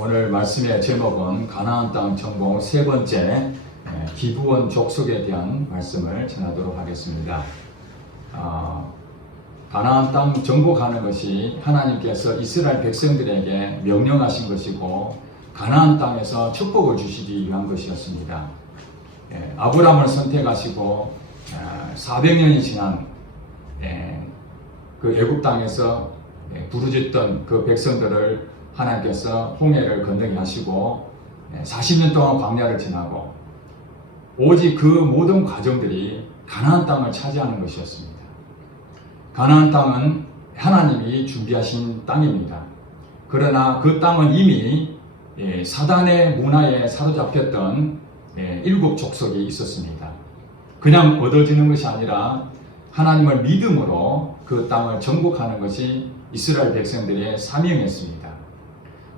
오늘 말씀의 제목은 가나안 땅 정복 세 번째 기브온 족속에 대한 말씀을 전하도록 하겠습니다. 가나안 땅 정복하는 것이 하나님께서 이스라엘 백성들에게 명령하신 것이고 가나안 땅에서 축복을 주시기 위한 것이었습니다. 아브라함을 선택하시고 400년이 지난 그 애굽 땅에서 부르짖던 그 백성들을 하나님께서 홍해를 건너게 하시고 40년 동안 광야를 지나고 오직 그 모든 과정들이 가나안 땅을 차지하는 것이었습니다. 가나안 땅은 하나님이 준비하신 땅입니다. 그러나 그 땅은 이미 사단의 문화에 사로잡혔던 7 족속이 있었습니다. 그냥 얻어지는 것이 아니라 하나님을 믿음으로 그 땅을 정복하는 것이 이스라엘 백성들의 사명이었습니다.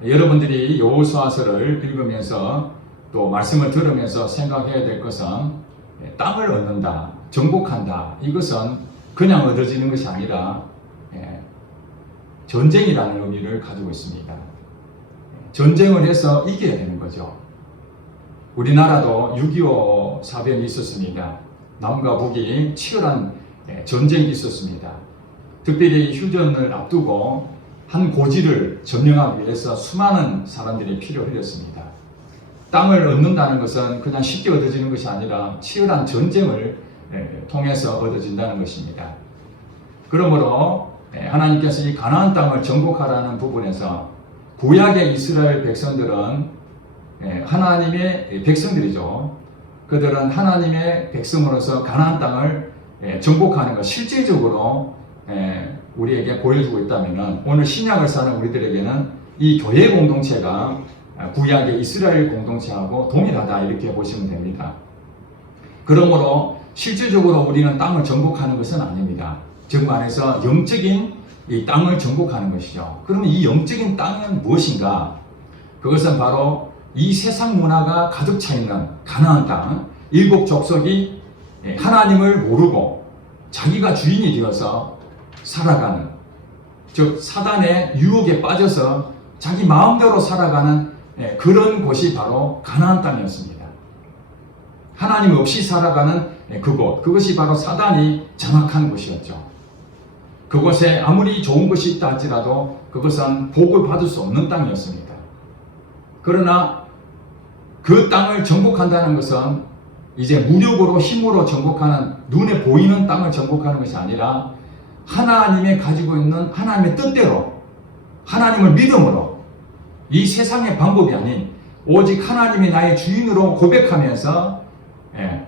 여러분들이 여호수아서를 읽으면서 또 말씀을 들으면서 생각해야 될 것은 땅을 얻는다, 정복한다. 이것은 그냥 얻어지는 것이 아니라 전쟁이라는 의미를 가지고 있습니다. 전쟁을 해서 이겨야 되는 거죠. 우리나라도 6.25 사변이 있었습니다. 남과 북이 치열한 전쟁이 있었습니다. 특별히 휴전을 앞두고 한 고지를 점령하기 위해서 수많은 사람들이 피를 흘렸습니다. 땅을 얻는다는 것은 그냥 쉽게 얻어지는 것이 아니라 치열한 전쟁을 통해서 얻어진다는 것입니다. 그러므로 하나님께서 이 가나안 땅을 정복하라는 부분에서 구약의 이스라엘 백성들은 하나님의 백성들이죠. 그들은 하나님의 백성으로서 가나안 땅을 정복하는 것 실질적으로 우리에게 보여주고 있다면 오늘 신약을 사는 우리들에게는 이 교회 공동체가 구약의 이스라엘 공동체하고 동일하다 이렇게 보시면 됩니다. 그러므로 실질적으로 우리는 땅을 정복하는 것은 아닙니다. 즉 말해서 영적인 이 땅을 정복하는 것이죠. 그러면 이 영적인 땅은 무엇인가? 그것은 바로 이 세상 문화가 가득 차 있는 가나안 땅, 7 족속이 하나님을 모르고 자기가 주인이 되어서 살아가는, 즉 사단의 유혹에 빠져서 자기 마음대로 살아가는 그런 곳이 바로 가나안 땅이었습니다. 하나님 없이 살아가는 그곳, 그것이 바로 사단이 장악한 곳이었죠. 그곳에 아무리 좋은 것이 있다 할지라도 그것은 복을 받을 수 없는 땅이었습니다. 그러나 그 땅을 정복한다는 것은 이제 무력으로 힘으로 정복하는, 눈에 보이는 땅을 정복하는 것이 아니라 하나님이 가지고 있는 하나님의 뜻대로, 하나님을 믿음으로, 이 세상의 방법이 아닌 오직 하나님이 나의 주인으로 고백하면서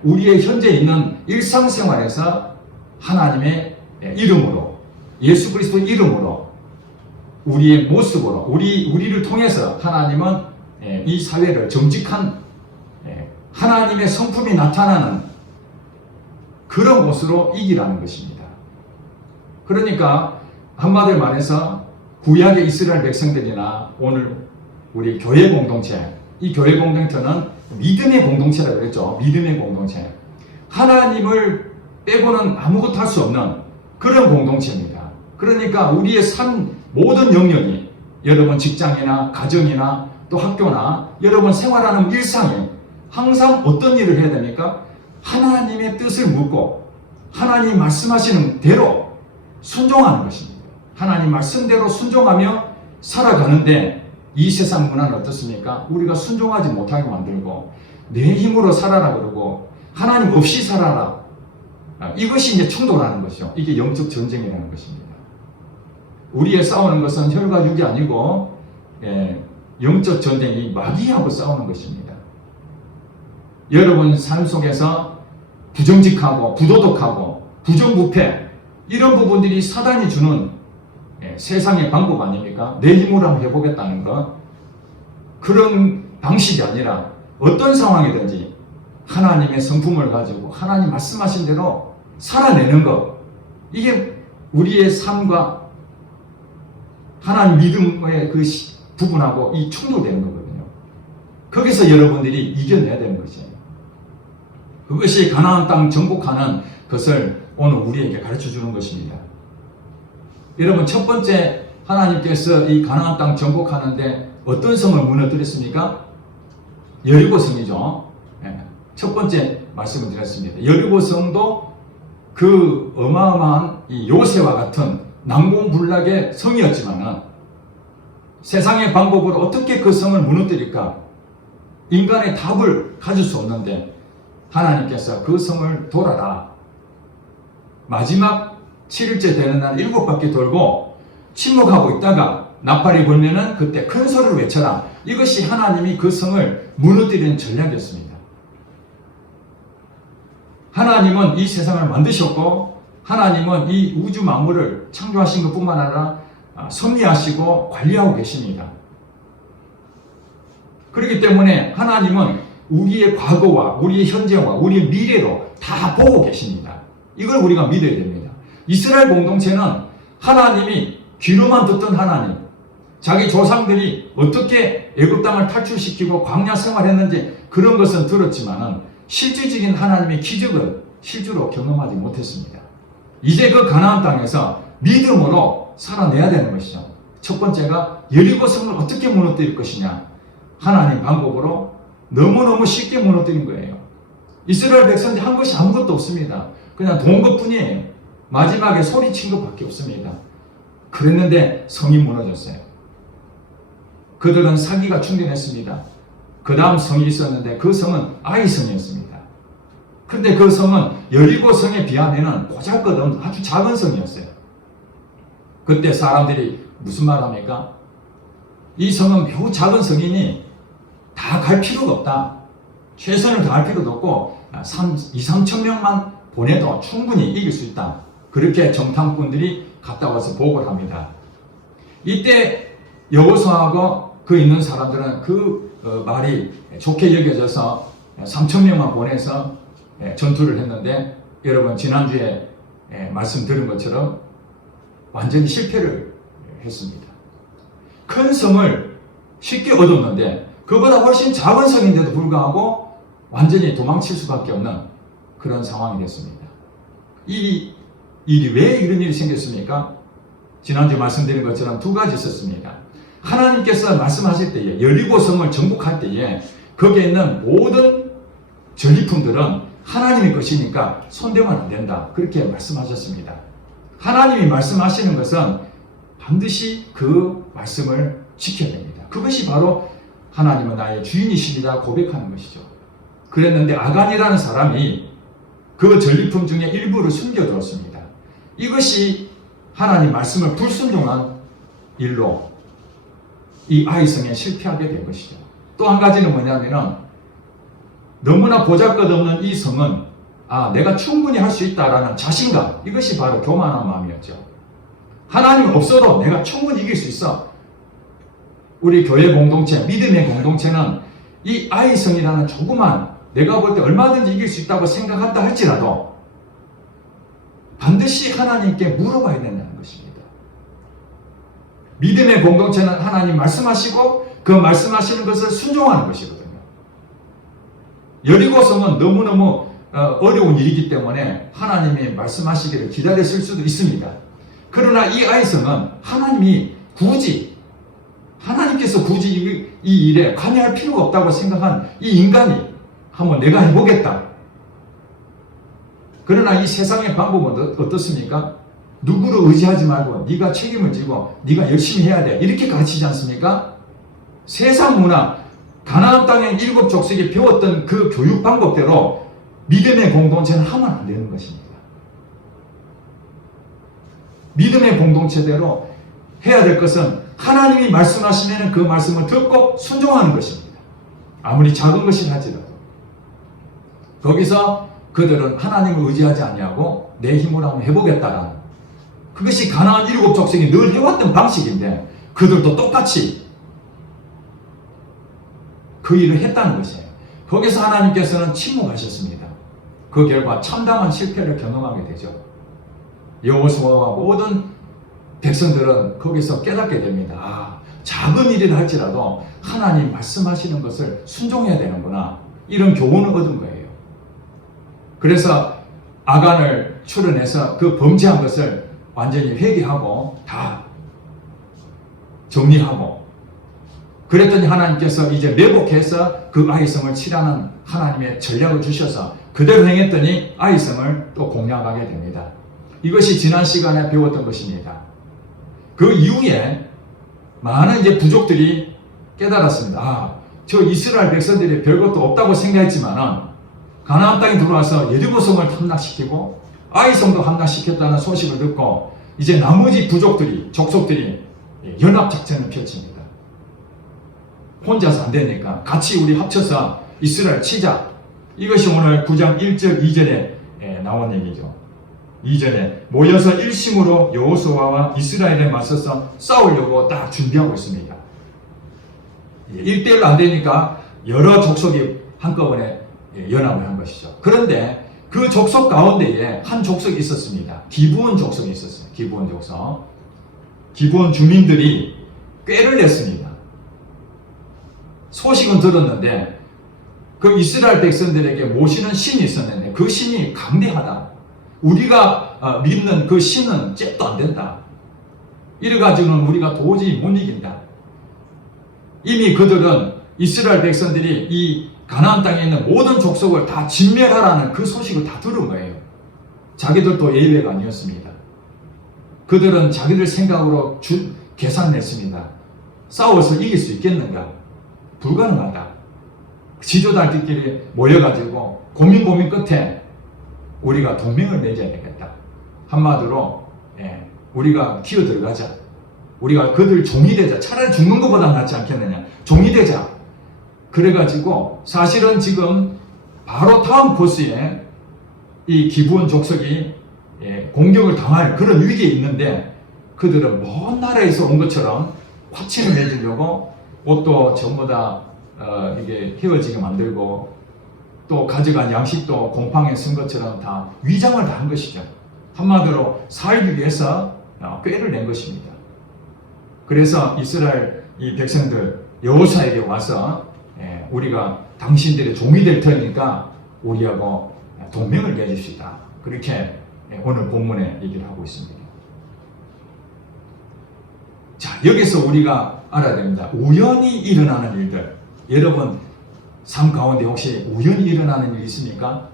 우리의 현재 있는 일상생활에서 하나님의 이름으로, 예수 그리스도 이름으로, 우리의 모습으로, 우리를 통해서 하나님은 이 사회를 정직한 하나님의 성품이 나타나는 그런 곳으로 이기라는 것입니다. 그러니까 한마디로 말해서 구약의 이스라엘 백성들이나 오늘 우리 교회 공동체, 이 교회 공동체는 믿음의 공동체라고 그랬죠. 믿음의 공동체. 하나님을 빼고는 아무것도 할 수 없는 그런 공동체입니다. 그러니까 우리의 삶 모든 영역이, 여러분 직장이나 가정이나 또 학교나 여러분 생활하는 일상에 항상 어떤 일을 해야 됩니까? 하나님의 뜻을 묻고 하나님 말씀하시는 대로 순종하는 것입니다. 하나님 말씀대로 순종하며 살아가는데 이 세상 문화는 어떻습니까? 우리가 순종하지 못하게 만들고 내 힘으로 살아라 그러고 하나님 없이 살아라. 이것이 이제 충돌하는 것이죠. 이게 영적 전쟁이라는 것입니다. 우리의 싸우는 것은 혈과 육이 아니고 영적 전쟁이 마귀하고 싸우는 것입니다. 여러분 삶 속에서 부정직하고 부도덕하고 부정부패 이런 부분들이 사단이 주는 세상의 방법 아닙니까? 내 힘으로 한번 해보겠다는 것. 그런 방식이 아니라 어떤 상황이든지 하나님의 성품을 가지고 하나님 말씀하신 대로 살아내는 것. 이게 우리의 삶과 하나님 믿음의 그 부분하고 이 충돌되는 거거든요. 거기서 여러분들이 이겨내야 되는 것이에요. 그것이 가나안 땅 정복하는 것을 오늘 우리에게 가르쳐 주는 것입니다. 여러분 첫 번째 하나님께서 이 가나안 땅 정복하는데 어떤 성을 무너뜨렸습니까? 여리고성이죠. 첫 번째 말씀을 드렸습니다. 여리고성도 그 어마어마한 이 요새와 같은 난공불락의 성이었지만은 세상의 방법으로 어떻게 그 성을 무너뜨릴까? 인간의 답을 가질 수 없는데 하나님께서 그 성을 돌아라. 마지막 7일째 되는 날 7바퀴 돌고 침묵하고 있다가 나팔이 불면은 그때 큰 소리를 외쳐라. 이것이 하나님이 그 성을 무너뜨리는 전략이었습니다. 하나님은 이 세상을 만드셨고 하나님은 이 우주 만물을 창조하신 것뿐만 아니라 섭리하시고 관리하고 계십니다. 그렇기 때문에 하나님은 우리의 과거와 우리의 현재와 우리의 미래로 다 보고 계십니다. 이걸 우리가 믿어야 됩니다. 이스라엘 공동체는 하나님이 귀로만 듣던 하나님, 자기 조상들이 어떻게 애굽 땅을 탈출시키고 광야 생활했는지 그런 것은 들었지만은 실질적인 하나님의 기적을 실제로 경험하지 못했습니다. 이제 그 가나안 땅에서 믿음으로 살아내야 되는 것이죠. 첫 번째가 여리고 성을 어떻게 무너뜨릴 것이냐. 하나님 방법으로 너무너무 쉽게 무너뜨린 거예요. 이스라엘 백성들이 한 것이 아무것도 없습니다. 그냥 도운 것뿐이에요. 마지막에 소리친 것밖에 없습니다. 그랬는데 성이 무너졌어요. 그들은 사기가 충전했습니다. 그 다음 성이 있었는데 그 성은 아이성이었습니다. 그런데 그 성은 여리고 성에 비하면 보잘것없는 아주 작은 성이었어요. 그때 사람들이 무슨 말 합니까? 이 성은 매우 작은 성이니 다 갈 필요가 없다. 최선을 다할 필요도 없고 2-3천 명만 보내도 충분히 이길 수 있다. 그렇게 정탐꾼들이 갔다 와서 보고를 합니다. 이때 여호수아하고 그 있는 사람들은 그 말이 좋게 여겨져서 3천 명만 보내서 전투를 했는데 여러분 지난주에 말씀 들은 것처럼 완전히 실패를 했습니다. 큰 성을 쉽게 얻었는데 그보다 훨씬 작은 성인데도 불구하고 완전히 도망칠 수밖에 없는 그런 상황이 됐습니다. 이 일이 왜 이런 일이 생겼습니까? 지난주에 말씀드린 것처럼 두 가지 있었습니다. 하나님께서 말씀하실 때에 여리고 성을 정복할 때에 거기에 있는 모든 전리품들은 하나님의 것이니까 손대면 안 된다. 그렇게 말씀하셨습니다. 하나님이 말씀하시는 것은 반드시 그 말씀을 지켜야 됩니다. 그것이 바로 하나님은 나의 주인이십니다 고백하는 것이죠. 그랬는데 아간이라는 사람이 그 전리품 중에 일부를 숨겨두었습니다. 이것이 하나님 말씀을 불순종한 일로 이 아이성에 실패하게 된 것이죠. 또 한 가지는 뭐냐면은 너무나 보잘것없는 이 성은 내가 충분히 할 수 있다라는 자신감, 이것이 바로 교만한 마음이었죠. 하나님 없어도 내가 충분히 이길 수 있어. 우리 교회 공동체, 믿음의 공동체는 이 아이성이라는 조그만 내가 볼 때 얼마든지 이길 수 있다고 생각한다 할지라도 반드시 하나님께 물어봐야 된다는 것입니다. 믿음의 공동체는 하나님 말씀하시고 그 말씀하시는 것을 순종하는 것이거든요. 여리고성은 너무너무 어려운 일이기 때문에 하나님이 말씀하시기를 기다렸을 수도 있습니다. 그러나 이 아이성은 하나님이 굳이 하나님께서 굳이 이 일에 관여할 필요가 없다고 생각한 이 인간이 한번 내가 해보겠다. 그러나 이 세상의 방법은 어떻습니까? 누구를 의지하지 말고 네가 책임을 지고 네가 열심히 해야 돼. 이렇게 가르치지 않습니까? 세상 문화, 가나안 땅의 7 족속이 배웠던 그 교육 방법대로 믿음의 공동체는 하면 안 되는 것입니다. 믿음의 공동체대로 해야 될 것은 하나님이 말씀하시면 그 말씀을 듣고 순종하는 것입니다. 아무리 작은 것이라 할지라도. 거기서 그들은 하나님을 의지하지 아니하고 내 힘으로 한번 해보겠다라는, 그것이 가나안 7 족속이 늘 해왔던 방식인데 그들도 똑같이 그 일을 했다는 것이에요. 거기서 하나님께서는 침묵하셨습니다. 그 결과 참담한 실패를 경험하게 되죠. 여호수아와 모든 백성들은 거기서 깨닫게 됩니다. 작은 일이라 할지라도 하나님 말씀하시는 것을 순종해야 되는구나. 이런 교훈을 얻은 거예요. 그래서 아간을 출연해서 그 범죄한 것을 완전히 회개하고 다 정리하고 그랬더니 하나님께서 이제 매복해서 그 아이성을 치라는 하나님의 전략을 주셔서 그대로 행했더니 아이성을 또 공략하게 됩니다. 이것이 지난 시간에 배웠던 것입니다. 그 이후에 많은 이제 부족들이 깨달았습니다. 아, 저 이스라엘 백성들이 별것도 없다고 생각했지만은 가나안 땅에 들어와서 여리고성을 함락시키고 아이성도 함락시켰다는 소식을 듣고 이제 나머지 부족들이, 족속들이 연합작전을 펼칩니다. 혼자서 안 되니까 같이 우리 합쳐서 이스라엘 치자. 이것이 오늘 9장 1절 2절에 나온 얘기죠. 2절에 모여서 일심으로 여호수아와 이스라엘에 맞서서 싸우려고 딱 준비하고 있습니다. 1대1로 안 되니까 여러 족속이 한꺼번에 연합을 한 것이죠. 그런데 그 족속 가운데에 한 족속이 있었습니다. 기브온 족속이 있었어요. 기브온 족속. 기브온 주민들이 꾀를 냈습니다. 소식은 들었는데 그 이스라엘 백성들에게 모시는 신이 있었는데 그 신이 강대하다. 우리가 믿는 그 신은 잽도 안 된다. 이래가지고는 우리가 도저히 못 이긴다. 이미 그들은 이스라엘 백성들이 이 가나안 땅에 있는 모든 족속을 다 진멸하라는 그 소식을 다 들은 거예요. 자기들도 예외가 아니었습니다. 그들은 자기들 생각으로 계산냈습니다. 싸워서 이길 수 있겠는가? 불가능하다. 지도자들끼리 모여가지고 고민 끝에 우리가 동맹을 맺어야 되겠다. 한마디로 우리가 기어 들어가자. 우리가 그들 종이 되자. 차라리 죽는 것보다 낫지 않겠느냐. 종이 되자. 그래가지고 사실은 지금 바로 다음 코스에 이 기브온 족속이 공격을 당할 그런 위기에 있는데 그들은 먼 나라에서 온 것처럼 화친을 맺으려고 옷도 전부 다 이게 헤어지게 만들고 또 가져간 양식도 곰팡이에 쓴 것처럼 다 위장을 다 한 것이죠. 한마디로 살기 위해서 꾀를 낸 것입니다. 그래서 이스라엘 이 백성들 여호수아에게 와서 우리가 당신들의 종이 될 테니까 우리하고 동맹을 맺읍시다. 그렇게 오늘 본문에 얘기를 하고 있습니다. 자, 여기서 우리가 알아야 됩니다. 우연히 일어나는 일들. 여러분 삶 가운데 혹시 우연히 일어나는 일이 있습니까?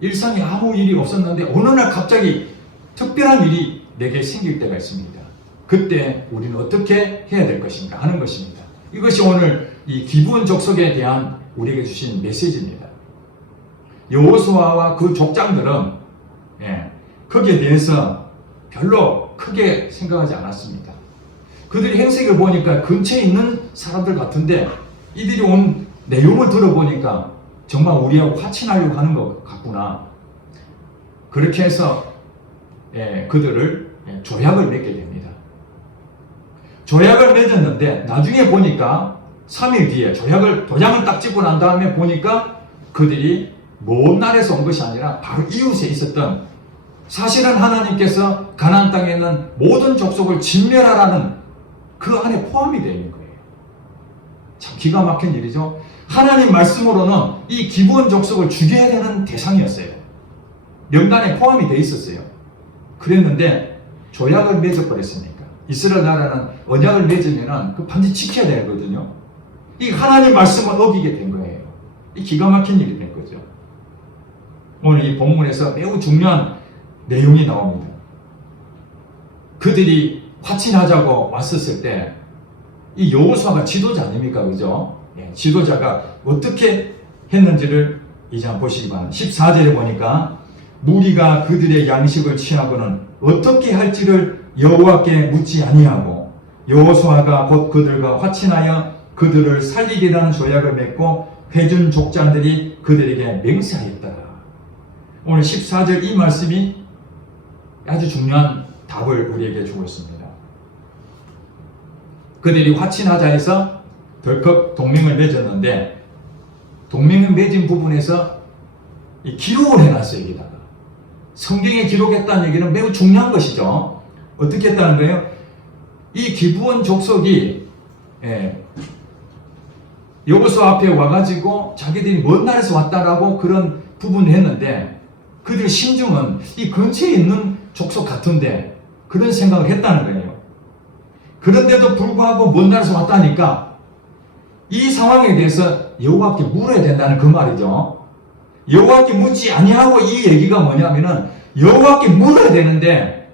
일상에 아무 일이 없었는데 어느 날 갑자기 특별한 일이 내게 생길 때가 있습니다. 그때 우리는 어떻게 해야 될 것인가 하는 것입니다. 이것이 오늘 이 기브온 족속에 대한 우리에게 주신 메시지입니다. 여호수아와 그 족장들은 거기에 대해서 별로 크게 생각하지 않았습니다. 그들이 행색을 보니까 근처에 있는 사람들 같은데 이들이 온 내용을 들어보니까 정말 우리하고 화친하려고 하는 것 같구나. 그렇게 해서 그들을 조약을 맺게 됩니다. 조약을 맺었는데 나중에 보니까 3일 뒤에 도장을 딱 찍고 난 다음에 보니까 그들이 먼 나라에서 온 것이 아니라 바로 이웃에 있었던 사실은 하나님께서 가나안 땅에 있는 모든 족속을 진멸하라는 그 안에 포함이 되어 있는 거예요. 참 기가 막힌 일이죠. 하나님 말씀으로는 이 기브온 족속을 죽여야 되는 대상이었어요. 명단에 포함이 되어 있었어요. 그랬는데 조약을 맺어버렸으니까 이스라엘 나라는 언약을 맺으면 그 반드시 지켜야 되거든요. 이 하나님 말씀을 어기게 된 거예요. 이 기가 막힌 일이 된 거죠. 오늘 이 본문에서 매우 중요한 내용이 나옵니다. 그들이 화친하자고 왔었을 때 이 여호수아가 지도자 아닙니까? 그죠? 지도자가 어떻게 했는지를 이제 한번 보시기 바랍니다. 14절에 보니까 무리가 그들의 양식을 취하고는 어떻게 할지를 여호와께 묻지 아니하고 여호수아가 곧 그들과 화친하여 그들을 살리기라는 조약을 맺고 회준 족장들이 그들에게 맹세하였더라. 오늘 14절 이 말씀이 아주 중요한 답을 우리에게 주고 있습니다. 그들이 화친하자 해서 덜컥 동맹을 맺었는데 동맹을 맺은 부분에서 이 기록을 해놨어요. 여기다가 성경에 기록했다는 얘기는 매우 중요한 것이죠. 어떻게 했다는 거예요? 이 기브온 족속이 여호수아 앞에 와가지고 자기들이 먼 나라에서 왔다라고 그런 부분을 했는데 그들 심중은 이 근처에 있는 족속 같은데 그런 생각을 했다는 거예요. 그런데도 불구하고 먼 나라에서 왔다니까 이 상황에 대해서 여호와께 물어야 된다는 그 말이죠. 여호와께 묻지 아니하고 이 얘기가 뭐냐면은 여호와께 물어야 되는데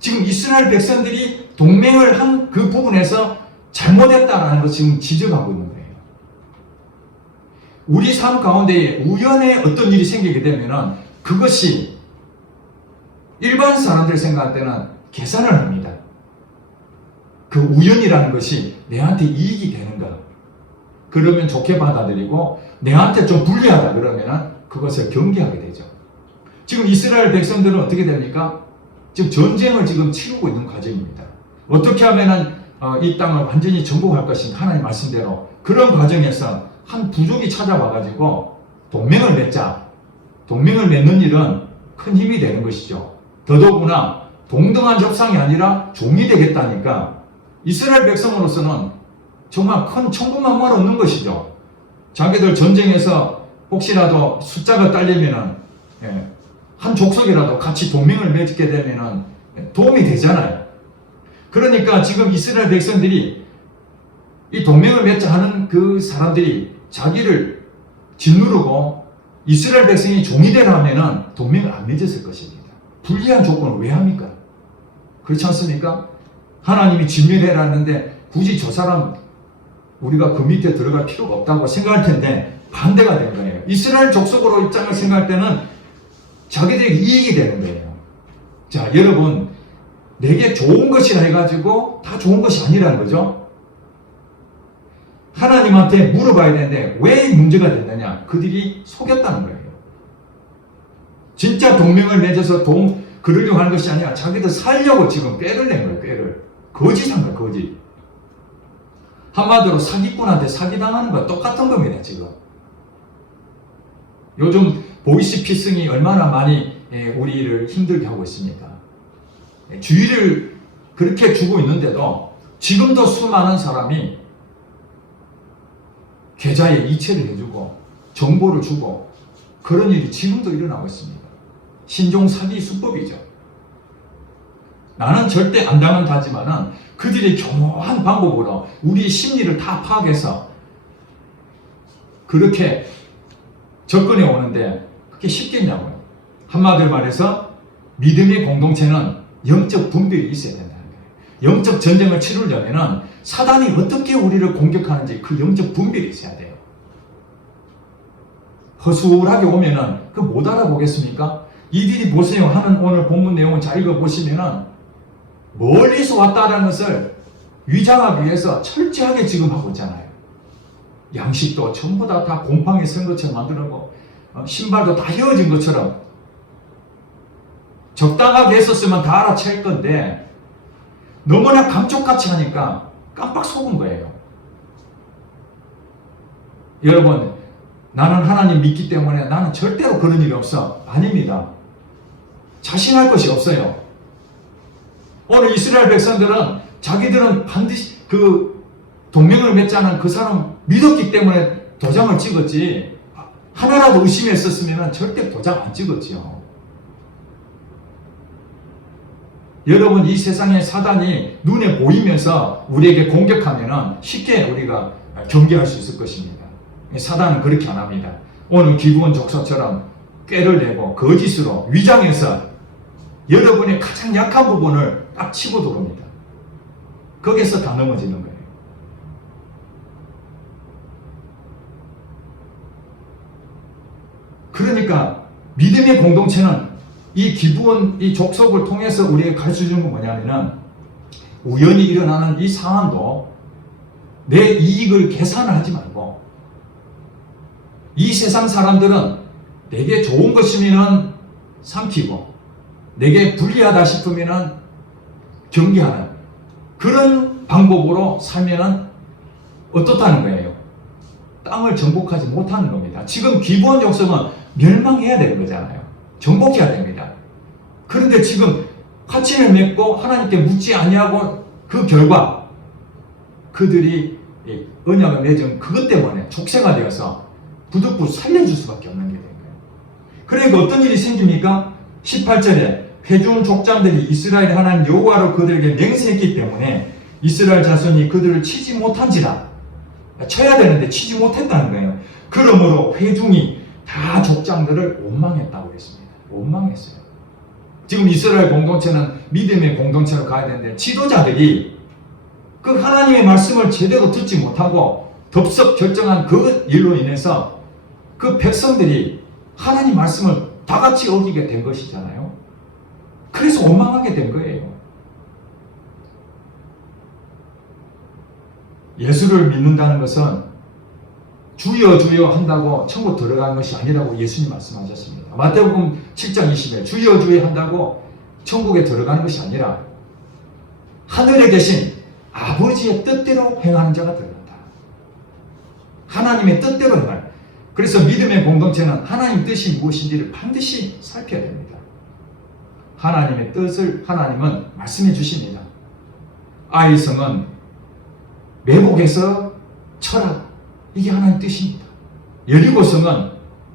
지금 이스라엘 백성들이 동맹을 한 그 부분에서 잘못했다라는 거 지금 지적하고 있는 거예요. 우리 삶 가운데 우연에 어떤 일이 생기게 되면은 그것이 일반 사람들 생각할 때는 계산을 합니다. 그 우연이라는 것이 내한테 이익이 되는가? 그러면 좋게 받아들이고 내한테 좀 불리하다 그러면은 그것을 경계하게 되죠. 지금 이스라엘 백성들은 어떻게 됩니까? 지금 전쟁을 지금 치르고 있는 과정입니다. 어떻게 하면은 이 땅을 완전히 정복할 것인가 하나님 말씀대로 그런 과정에서 한 부족이 찾아와가지고 동맹을 맺자. 동맹을 맺는 일은 큰 힘이 되는 것이죠. 더더구나 동등한 협상이 아니라 종이 되겠다니까 이스라엘 백성으로서는 정말 큰 천군만마를 얻는 것이죠. 자기들 전쟁에서 혹시라도 숫자가 딸리면은 한 족속이라도 같이 동맹을 맺게 되면은 도움이 되잖아요. 그러니까 지금 이스라엘 백성들이 이 동맹을 맺자 하는 그 사람들이 자기를 짓누르고 이스라엘 백성이 종이 되라면은 동맹을 안 맺었을 것입니다. 불리한 조건을 왜 합니까? 그렇지 않습니까? 하나님이 진멸해라는데 굳이 저 사람 우리가 그 밑에 들어갈 필요가 없다고 생각할 텐데 반대가 된 거예요. 이스라엘 족속으로 입장을 생각할 때는 자기들에게 이익이 되는 거예요. 자, 여러분 내게 좋은 것이라 해가지고 다 좋은 것이 아니라는 거죠. 하나님한테 물어봐야 되는데 왜 문제가 됐느냐? 그들이 속였다는 거예요. 진짜 동맹을 맺어서 그러려고 하는 것이 아니라 자기들 살려고 지금 꾀를 낸 거예요. 꾀를. 거짓한 거예요. 거짓. 한마디로 사기꾼한테 사기당하는 거와 똑같은 겁니다. 지금. 요즘 보이시피싱이 얼마나 많이 우리를 힘들게 하고 있습니까? 주의를 그렇게 주고 있는데도 지금도 수많은 사람이 계좌에 이체를 해주고 정보를 주고 그런 일이 지금도 일어나고 있습니다. 신종 사기 수법이죠. 나는 절대 안 당한다지만은 그들이 교묘한 방법으로 우리 심리를 다 파악해서 그렇게 접근해 오는데 그게 쉽겠냐고요. 한마디로 말해서 믿음의 공동체는 영적 분별이 있어야 된다는 거예요. 영적 전쟁을 치르려면 사단이 어떻게 우리를 공격하는지 그 영적 분별이 있어야 돼요. 허술하게 오면은 그 못 알아보겠습니까? 이들이 보세요 하는 오늘 본문 내용을 잘 읽어보시면은 멀리서 왔다는 것을 위장하기 위해서 철저하게 지금 하고 있잖아요. 양식도 전부 다 곰팡이 쓴 것처럼 만들고 신발도 다 헤어진 것처럼 적당하게 했었으면 다 알아챌 건데 너무나 감쪽같이 하니까 깜빡 속은 거예요. 여러분 나는 하나님 믿기 때문에 나는 절대로 그런 일이 없어. 아닙니다. 자신할 것이 없어요. 오늘 이스라엘 백성들은 자기들은 반드시 그 동맹을 맺자는 그 사람 믿었기 때문에 도장을 찍었지 하나라도 의심했었으면 절대 도장 안 찍었지요. 여러분 이 세상에 사단이 눈에 보이면서 우리에게 공격하면 쉽게 우리가 경계할 수 있을 것입니다. 사단은 그렇게 안 합니다. 오늘 기브온 족속처럼 꾀를 내고 거짓으로 위장해서 여러분의 가장 약한 부분을 딱 치고 들어옵니다. 거기서 다 넘어지는 거예요. 그러니까 믿음의 공동체는 이 기브온 이 족속을 통해서 우리에게 가르쳐 주는 건 뭐냐면은 우연히 일어나는 이 상황도 내 이익을 계산을 하지 말고 이 세상 사람들은 내게 좋은 것이면은 삼키고 내게 불리하다 싶으면은 경계하는 그런 방법으로 살면은 어떻다는 거예요? 땅을 정복하지 못하는 겁니다. 지금 기브온 족속은 멸망해야 되는 거잖아요. 정복해야 됩니다. 그런데 지금 화친을 맺고 하나님께 묻지 아니하고 그 결과 그들이 언약을 맺은 그것 때문에 족쇄가 되어서 부득부 살려줄 수밖에 없는 게 된 거예요. 그러니까 어떤 일이 생깁니까? 18절에 회중 족장들이 이스라엘 하나님 여호와로 그들에게 맹세했기 때문에 이스라엘 자손이 그들을 치지 못한지라. 쳐야 되는데 치지 못했다는 거예요. 그러므로 회중이 다 족장들을 원망했다고 했습니다. 원망했어요. 지금 이스라엘 공동체는 믿음의 공동체로 가야 되는데 지도자들이 그 하나님의 말씀을 제대로 듣지 못하고 덥석 결정한 그 일로 인해서 그 백성들이 하나님 말씀을 다 같이 어기게 된 것이잖아요. 그래서 원망하게 된 거예요. 예수를 믿는다는 것은 주여 주여 한다고 천국 들어가는 것이 아니라고 예수님 말씀하셨습니다. 마태복음 7장 20에 주여 주여 한다고 천국에 들어가는 것이 아니라 하늘에 계신 아버지의 뜻대로 행하는 자가 들어간다. 하나님의 뜻대로 행하는. 그래서 믿음의 공동체는 하나님 뜻이 무엇인지를 반드시 살펴야 됩니다. 하나님의 뜻을 하나님은 말씀해 주십니다. 아이성은 매복에서 철학, 이게 하나님 뜻입니다. 여리고성은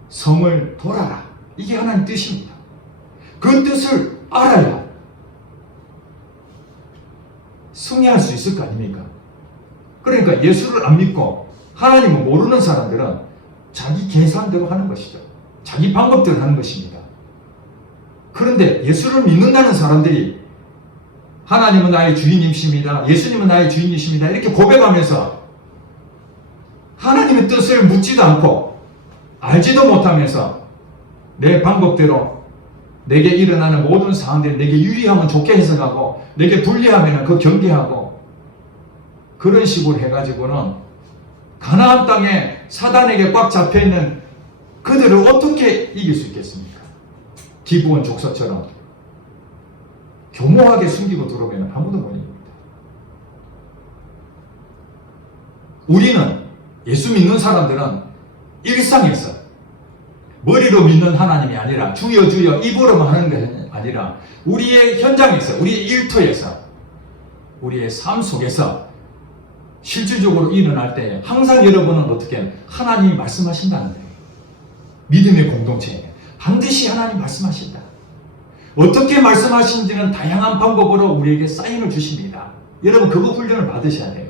성을 돌아라, 이게 하나님 뜻입니다. 그 뜻을 알아야 승리할 수 있을 거 아닙니까? 그러니까 예수를 안 믿고 하나님을 모르는 사람들은 자기 계산대로 하는 것이죠. 자기 방법대로 하는 것입니다. 그런데 예수를 믿는다는 사람들이 하나님은 나의 주인이십니다. 예수님은 나의 주인이십니다. 이렇게 고백하면서 하나님의 뜻을 묻지도 않고 알지도 못하면서 내 방법대로 내게 일어나는 모든 상황들이 내게 유리하면 좋게 해석하고 내게 불리하면 그 경계하고 그런 식으로 해가지고는 가나안 땅에 사단에게 꽉 잡혀있는 그들을 어떻게 이길 수 있겠습니까? 기브온 족속처럼 교모하게 숨기고 들어오면 아무도 못 이깁니다. 우리는 예수 믿는 사람들은 일상에서 머리로 믿는 하나님이 아니라 주여 주여 입으로만 하는 게 아니라 우리의 현장에서 우리의 일터에서 우리의 삶 속에서 실질적으로 일어날 때 항상 여러분은 어떻게 하나님이 말씀하신다는 거예요. 믿음의 공동체에 반드시 하나님 말씀하신다. 어떻게 말씀하신지는 다양한 방법으로 우리에게 사인을 주십니다. 여러분 그거 훈련을 받으셔야 돼요.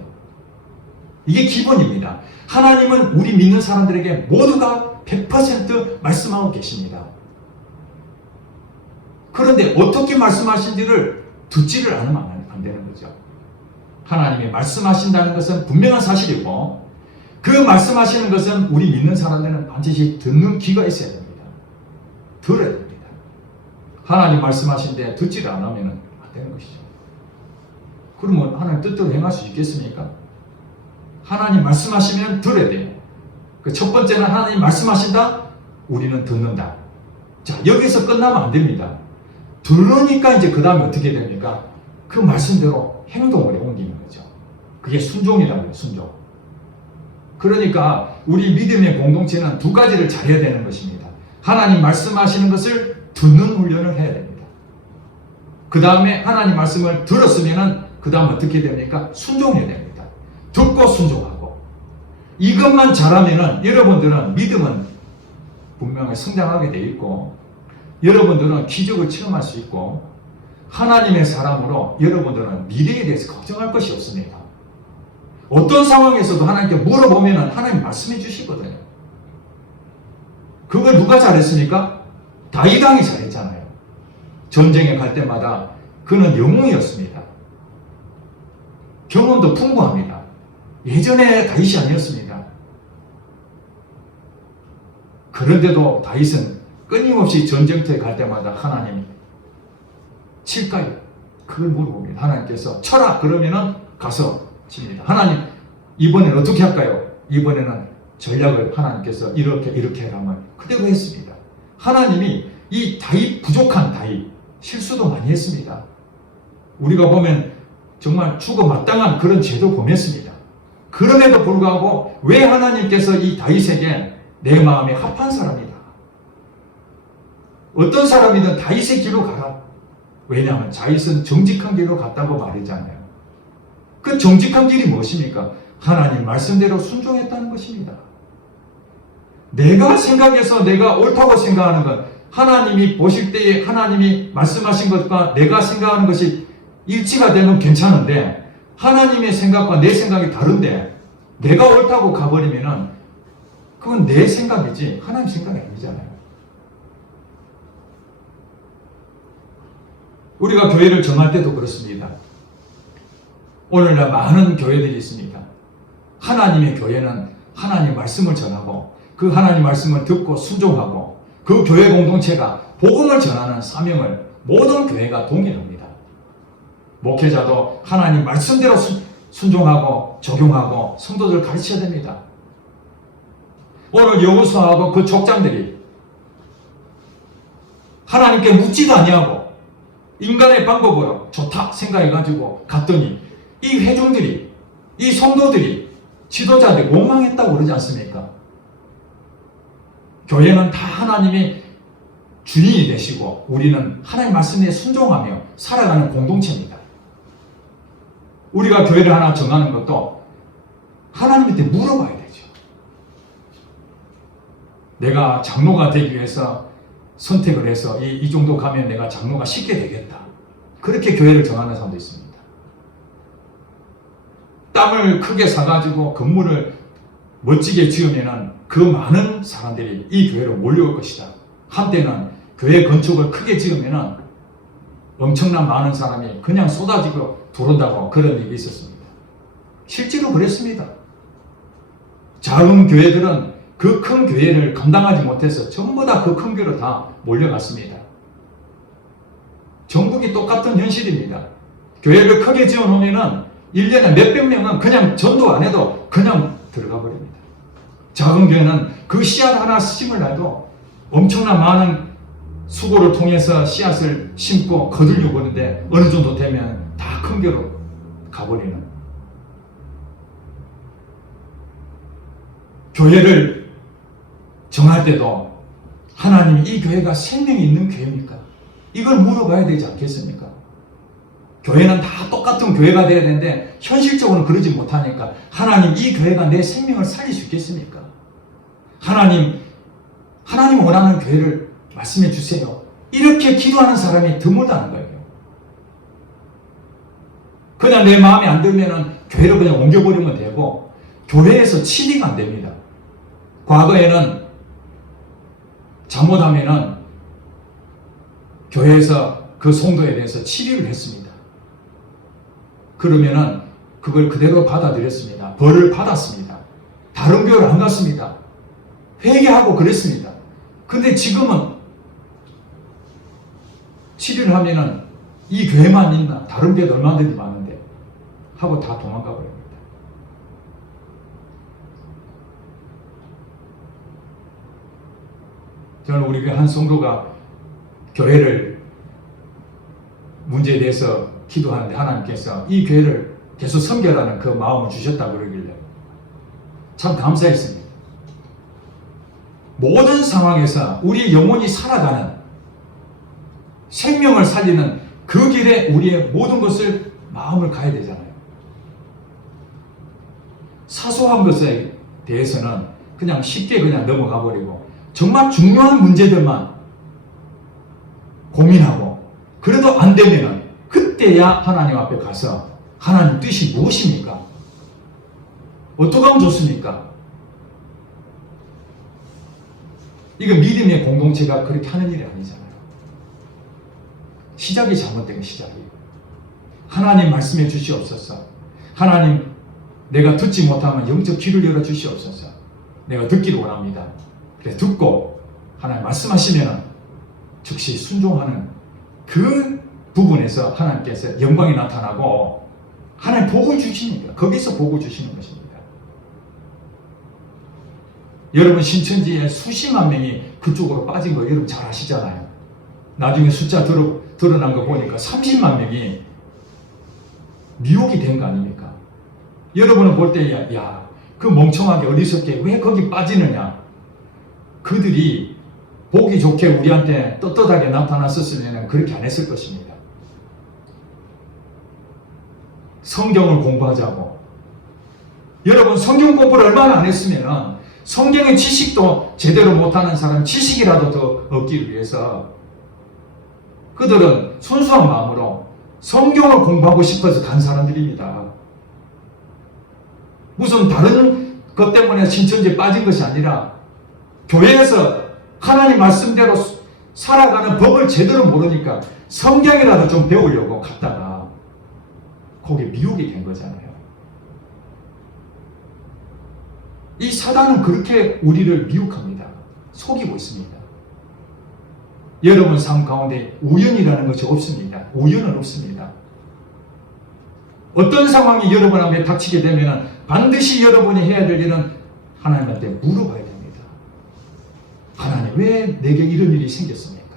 이게 기본입니다. 하나님은 우리 믿는 사람들에게 모두가 100% 말씀하고 계십니다. 그런데 어떻게 말씀하신지를 듣지를 않으면 안 되는 거죠. 하나님이 말씀하신다는 것은 분명한 사실이고 그 말씀하시는 것은 우리 믿는 사람들은 반드시 듣는 귀가 있어야 됩니다. 들어야 됩니다. 하나님 말씀하신데 듣지를 않으면 안 되는 것이죠. 그러면 하나님 뜻대로 행할 수 있겠습니까? 하나님 말씀하시면 들어야 돼요. 그 첫 번째는 하나님 말씀하신다, 우리는 듣는다. 자, 여기서 끝나면 안 됩니다. 들으니까 이제 그 다음에 어떻게 됩니까? 그 말씀대로 행동으로 옮기는 거죠. 그게 순종이라고 해요, 순종. 그러니까 우리 믿음의 공동체는 두 가지를 잘해야 되는 것입니다. 하나님 말씀하시는 것을 듣는 훈련을 해야 됩니다. 그 다음에 하나님 말씀을 들었으면 그 다음 어떻게 됩니까? 순종해야 됩니다. 듣고 순종하고. 이것만 잘하면 여러분들은 믿음은 분명히 성장하게 돼 있고 여러분들은 기적을 체험할 수 있고 하나님의 사람으로 여러분들은 미래에 대해서 걱정할 것이 없습니다. 어떤 상황에서도 하나님께 물어보면 하나님 말씀해 주시거든요. 그걸 누가 잘했습니까? 다윗 왕이 잘했잖아요. 전쟁에 갈 때마다 그는 영웅이었습니다. 경험도 풍부합니다. 예전에 다윗이 아니었습니다. 그런데도 다윗은 끊임없이 전쟁터에 갈 때마다 하나님 칠까요? 그걸 물어봅니다. 하나님께서 쳐라 그러면은 가서 칩니다. 하나님 이번엔 어떻게 할까요? 이번에는 전략을 하나님께서 이렇게 해라면 그대로 했습니다. 하나님이 이 다윗 부족한 다윗 실수도 많이 했습니다. 우리가 보면 정말 죽어 마땅한 그런 죄도 범했습니다. 그럼에도 불구하고 왜 하나님께서 이 다윗에게 내 마음에 합한 사람이다. 어떤 사람이든 다윗의 길로 가라. 왜냐하면 다윗은 정직한 길로 갔다고 말했잖아요. 그 정직한 길이 무엇입니까? 하나님 말씀대로 순종했다는 것입니다. 내가 생각해서 내가 옳다고 생각하는 것, 하나님이 보실 때에 하나님이 말씀하신 것과 내가 생각하는 것이 일치가 되면 괜찮은데 하나님의 생각과 내 생각이 다른데 내가 옳다고 가버리면은 그건 내 생각이지 하나님 생각이 아니잖아요. 우리가 교회를 정할 때도 그렇습니다. 오늘날 많은 교회들이 있습니다. 하나님의 교회는 하나님 말씀을 전하고 그 하나님 말씀을 듣고 순종하고 그 교회 공동체가 복음을 전하는 사명을 모든 교회가 동일합니다. 목회자도 하나님 말씀대로 순종하고 적용하고 성도들 가르쳐야 됩니다. 오늘 여호수아하고 그 족장들이 하나님께 묻지도 아니하고 인간의 방법으로 좋다 생각해가지고 갔더니 이 회중들이, 이 성도들이, 지도자들이 원망했다고 그러지 않습니까? 교회는 다 하나님이 주인이 되시고 우리는 하나님 말씀에 순종하며 살아가는 공동체입니다. 우리가 교회를 하나 정하는 것도 하나님한테 물어봐야 되죠. 내가 장로가 되기 위해서 선택을 해서 이 정도 가면 내가 장로가 쉽게 되겠다. 그렇게 교회를 정하는 사람도 있습니다. 땅을 크게 사가지고 건물을 멋지게 지으면 그 많은 사람들이 이 교회로 몰려올 것이다. 한때는 교회 건축을 크게 지으면 엄청난 많은 사람이 그냥 쏟아지고 들어온다고 그런 일이 있었습니다. 실제로 그랬습니다. 작은 교회들은 그 큰 교회를 감당하지 못해서 전부 다 그 큰 교회로 다 몰려갔습니다. 전국이 똑같은 현실입니다. 교회를 크게 지어놓으면 1년에 몇백 명은 그냥 전도 안 해도 그냥 들어가 버립니다. 작은 교회는 그 씨앗 하나 심으려도 엄청난 많은 수고를 통해서 씨앗을 심고 거들려 보는데 어느 정도 되면 다 큰 교회로 가버리는. 교회를 정할 때도 하나님이 이 교회가 생명이 있는 교회입니까? 이걸 물어봐야 되지 않겠습니까? 교회는 다 똑같은 교회가 돼야 되는데 현실적으로는 그러지 못하니까 하나님 이 교회가 내 생명을 살릴 수 있겠습니까? 하나님 원하는 교회를 말씀해 주세요. 이렇게 기도하는 사람이 드물다는 거예요. 그냥 내 마음에 안 들면 교회를 그냥 옮겨버리면 되고 교회에서 치리가 안 됩니다. 과거에는 잘못하면은 교회에서 그 성도에 대해서 치리를 했습니다. 그러면은 그걸 그대로 받아들였습니다. 벌을 받았습니다. 다른 교회를 안 갔습니다. 회개하고 그랬습니다. 근데 지금은 치리를 하면은 이 교회만 있나? 다른 교회도 얼마든지 많은데 하고 다 도망가 버립니다. 저는 우리 교회 한 성도가 교회를 문제에 대해서 기도하는데 하나님께서 이 교회를 계속 섬겨라는 그 마음을 주셨다고 그러길래 참 감사했습니다. 모든 상황에서 우리 영혼이 살아가는 생명을 살리는 그 길에 우리의 모든 것을 마음을 가야 되잖아요. 사소한 것에 대해서는 그냥 쉽게 그냥 넘어가 버리고 정말 중요한 문제들만 고민하고 그래도 안 되면은 그때야 하나님 앞에 가서 하나님 뜻이 무엇입니까? 어떻게 하면 좋습니까? 이거 믿음의 공동체가 그렇게 하는 일이 아니잖아요. 시작이 잘못된 시작이에요. 하나님 말씀해 주시옵소서. 하나님 내가 듣지 못하면 영적 귀를 열어 주시옵소서. 내가 듣기를 원합니다. 그래서 듣고 하나님 말씀하시면 즉시 순종하는 그 부분에서 하나님께서 영광이 나타나고 하나님 복을 주시니까 거기서 복을 주시는 것입니다. 여러분 신천지에 수십만 명이 그쪽으로 빠진 거 여러분 잘 아시잖아요. 나중에 숫자 드러난 거 보니까 30만 명이 미혹이 된 거 아닙니까? 여러분은 볼 때 야, 그 멍청하게 어리석게 왜 거기 빠지느냐? 그들이 보기 좋게 우리한테 떳떳하게 나타났었으면 그렇게 안 했을 것입니다. 성경을 공부하자고. 여러분 성경 공부를 얼마나 안 했으면 성경의 지식도 제대로 못하는 사람 지식이라도 더 얻기 위해서 그들은 순수한 마음으로 성경을 공부하고 싶어서 간 사람들입니다. 무슨 다른 것 때문에 신천지에 빠진 것이 아니라 교회에서 하나님 말씀대로 살아가는 법을 제대로 모르니까 성경이라도 좀 배우려고 갔다가 거기에 미혹이 된 거잖아요. 이 사단은 그렇게 우리를 미혹합니다. 속이고 있습니다. 여러분 삶 가운데 우연이라는 것이 없습니다. 우연은 없습니다. 어떤 상황이 여러분 앞에 닥치게 되면 반드시 여러분이 해야 될 일은 하나님한테 물어봐야 됩니다. 하나님, 왜 내게 이런 일이 생겼습니까?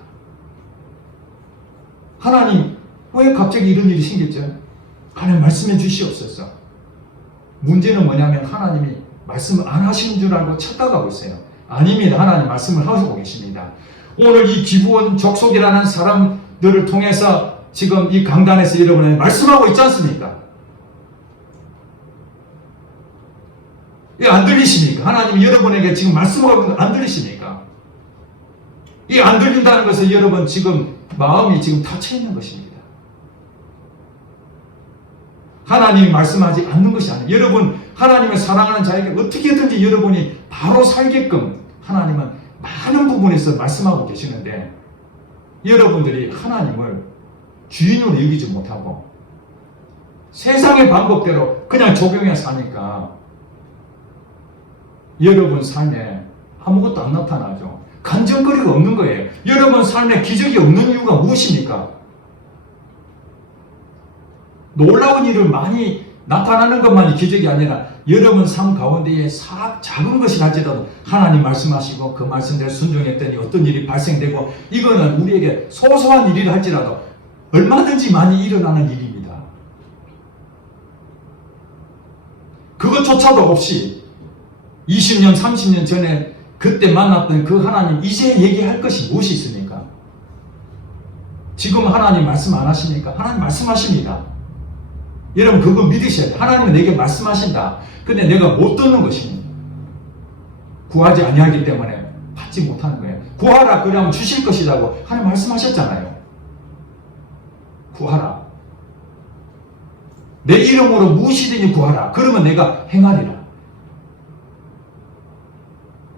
하나님, 왜 갑자기 이런 일이 생겼죠? 하나님 말씀해 주시옵소서. 문제는 뭐냐면 하나님이 말씀을 안 하시는 줄 알고 찾아가고 있어요. 아닙니다. 하나님 말씀을 하시고 계십니다. 오늘 이 기부원 족속이라는 사람들을 통해서 지금 이 강단에서 여러분에게 말씀하고 있지 않습니까? 이게 안 들리십니까? 하나님이 여러분에게 지금 말씀하고 있는 거 안 들리십니까? 이게 안 들린다는 것은 여러분 지금 마음이 지금 닫혀 있는 것입니다. 하나님이 말씀하지 않는 것이 아니에요. 여러분 하나님을 사랑하는 자에게 어떻게든지 여러분이 바로 살게끔 하나님은 많은 부분에서 말씀하고 계시는데 여러분들이 하나님을 주인으로 여기지 못하고 세상의 방법대로 그냥 적용해 사니까 여러분 삶에 아무것도 안 나타나죠. 간증거리가 없는 거예요. 여러분 삶에 기적이 없는 이유가 무엇입니까? 놀라운 일을 많이 나타나는 것만이 기적이 아니라 여러분 삶 가운데에 작은 것이 할지라도 하나님 말씀하시고 그 말씀대로 순종했더니 어떤 일이 발생되고 이거는 우리에게 소소한 일이라 할지라도 얼마든지 많이 일어나는 일입니다. 그것조차도 없이 20년, 30년 전에 그때 만났던 그 하나님 이제 얘기할 것이 무엇이 있습니까? 지금 하나님 말씀 안 하십니까? 하나님 말씀하십니다. 여러분 그거 믿으셔야 돼요. 하나님은 내게 말씀하신다. 근데 내가 못 듣는 것입니다. 구하지 아니하기 때문에 받지 못하는 거예요. 구하라 그러면 주실 것이라고 하나님 말씀하셨잖아요. 구하라. 내 이름으로 무엇이든지 구하라. 그러면 내가 행하리라.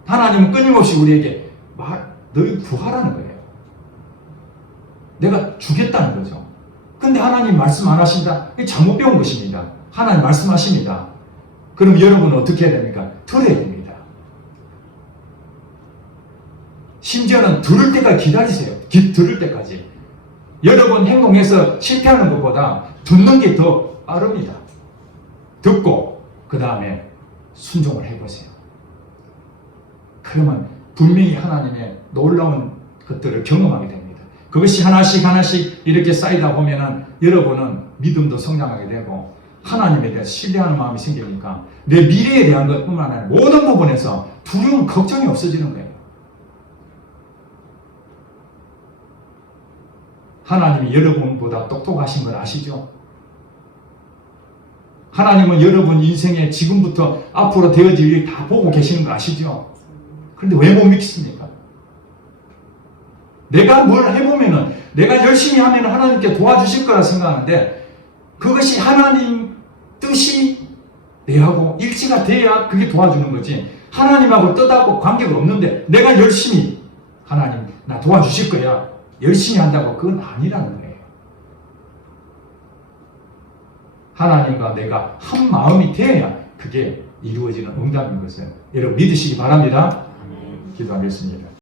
하나님은 끊임없이 우리에게 너희 구하라는 거예요. 내가 주겠다는 거죠. 근데 하나님 말씀 안 하신다? 이게 잘못 배운 것입니다. 하나님 말씀하십니다. 그럼 여러분은 어떻게 해야 됩니까? 들어야 됩니다. 심지어는 들을 때까지 기다리세요. 들을 때까지. 여러분 행동해서 실패하는 것보다 듣는 게 더 빠릅니다. 듣고 그 다음에 순종을 해보세요. 그러면 분명히 하나님의 놀라운 것들을 경험하게 됩니다. 그것이 하나씩 하나씩 이렇게 쌓이다 보면은 여러분은 믿음도 성장하게 되고 하나님에 대해 신뢰하는 마음이 생기니까 내 미래에 대한 것뿐만 아니라 모든 부분에서 두려움, 걱정이 없어지는 거예요. 하나님이 여러분보다 똑똑하신 걸 아시죠? 하나님은 여러분 인생에 지금부터 앞으로 되어질 일이 다 보고 계시는 거 아시죠? 그런데 왜 못 믿습니까? 내가 뭘 해보면은 내가 열심히 하면 하나님께 도와주실 거라 생각하는데 그것이 하나님 뜻이 내하고 일치가 돼야 그게 도와주는 거지. 하나님하고 뜻하고 관계가 없는데 내가 열심히 하나님 나 도와주실 거야 열심히 한다고 그건 아니라는 거예요. 하나님과 내가 한 마음이 돼야 그게 이루어지는 응답인 것을 여러분 믿으시기 바랍니다. 기도하겠습니다.